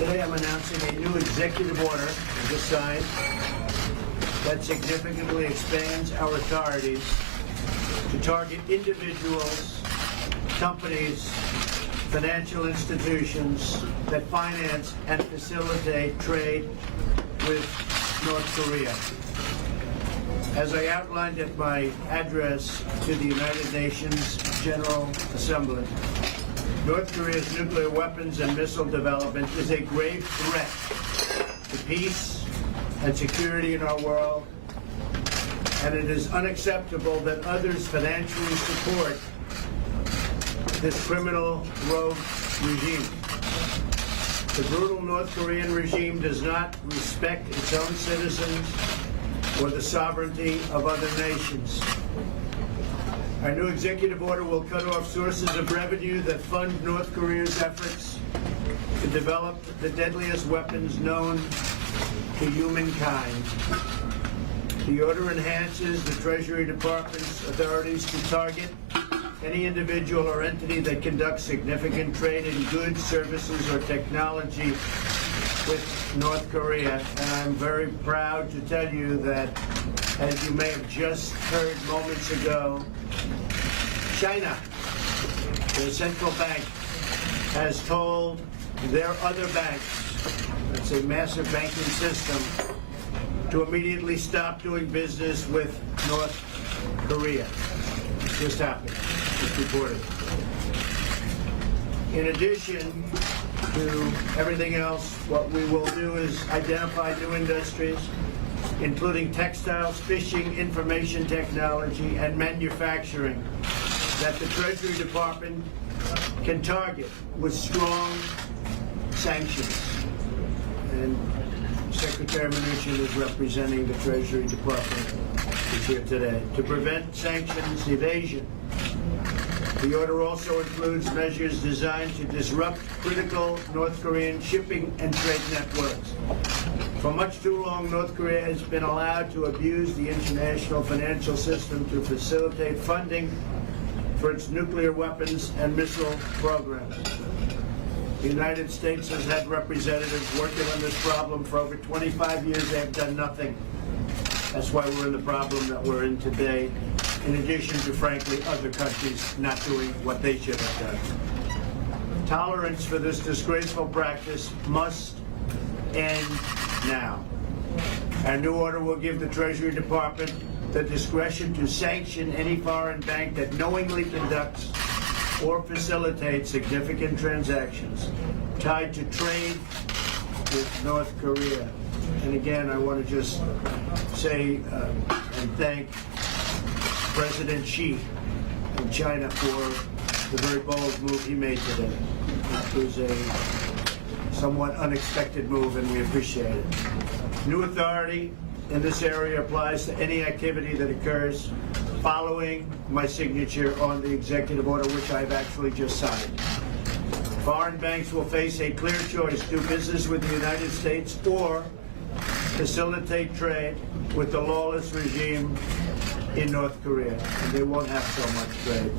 Today I'm announcing a new executive order of this size that significantly expands our authorities to target individuals, companies, financial institutions that finance and facilitate trade with North Korea. As I outlined at my address to the United Nations General Assembly, North Korea's nuclear weapons and missile development is a grave threat to peace and security in our world, and it is unacceptable that others financially support this criminal rogue regime. The brutal North Korean regime does not respect its own citizens or the sovereignty of other nations. Our new executive order will cut off sources of revenue that fund North Korea's efforts to develop the deadliest weapons known to humankind. The order enhances the Treasury Department's authorities to target any individual or entity that conducts significant trade in goods, services, or technology with North Korea. And I'm very proud to tell you that, as you may have just heard moments ago, China, their central bank, has told their other banks, it's a massive banking system, to immediately stop doing business with North Korea. Just happened. Just reported. In addition to everything else, what we will do is identify new industries, including textiles, fishing, information technology, and manufacturing, that the Treasury Department can target with strong sanctions. And Secretary Mnuchin is representing the Treasury Department is here today to prevent sanctions evasion. The order also includes measures designed to disrupt critical North Korean shipping and trade networks. For much too long, North Korea has been allowed to abuse the international financial system to facilitate funding for its nuclear weapons and missile programs. The United States has had representatives working on this problem for over 25 years. They have done nothing. That's why we're in the problem that we're in today, in addition to, frankly, other countries not doing what they should have done. Tolerance for this disgraceful practice must end now. Our new order will give the Treasury Department the discretion to sanction any foreign bank that knowingly conducts or facilitates significant transactions tied to trade with North Korea. And again, I want to just say and thank President Xi of China for the very bold move he made today. It was a somewhat unexpected move, and we appreciate it. New authority in this area applies to any activity that occurs following my signature on the executive order, which I've actually just signed. Foreign banks will face a clear choice: do business with the United States or facilitate trade with the lawless regime in North Korea, and they won't have so much trade.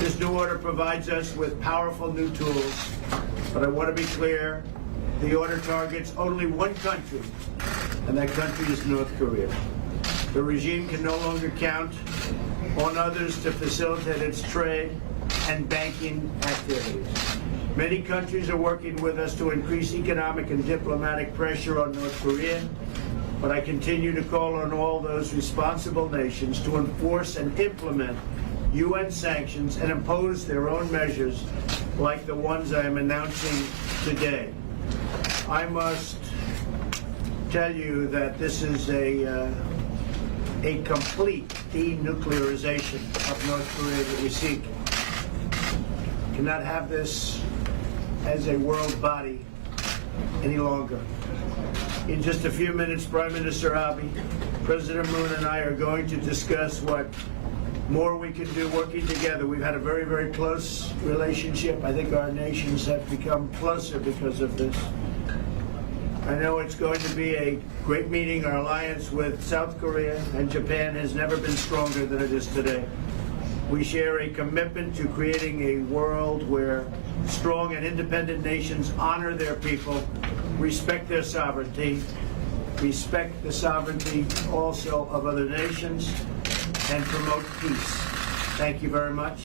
This new order provides us with powerful new tools, but I want to be clear, the order targets only one country, and that country is North Korea. The regime can no longer count on others to facilitate its trade and banking activities. Many countries are working with us to increase economic and diplomatic pressure on North Korea, but I continue to call on all those responsible nations to enforce and implement UN sanctions and impose their own measures like the ones I am announcing today. I must tell you that this is a complete denuclearization of North Korea that we seek. Cannot have this as a world body any longer. In just a few minutes, Prime Minister Abe, President Moon, and I are going to discuss what more we can do working together. We've had a very, very close relationship. I think our nations have become closer because of this. I know it's going to be a great meeting. Our alliance with South Korea and Japan has never been stronger than it is today. We share a commitment to creating a world where strong and independent nations honor their people, respect their sovereignty, respect the sovereignty also of other nations, and promote peace. Thank you very much.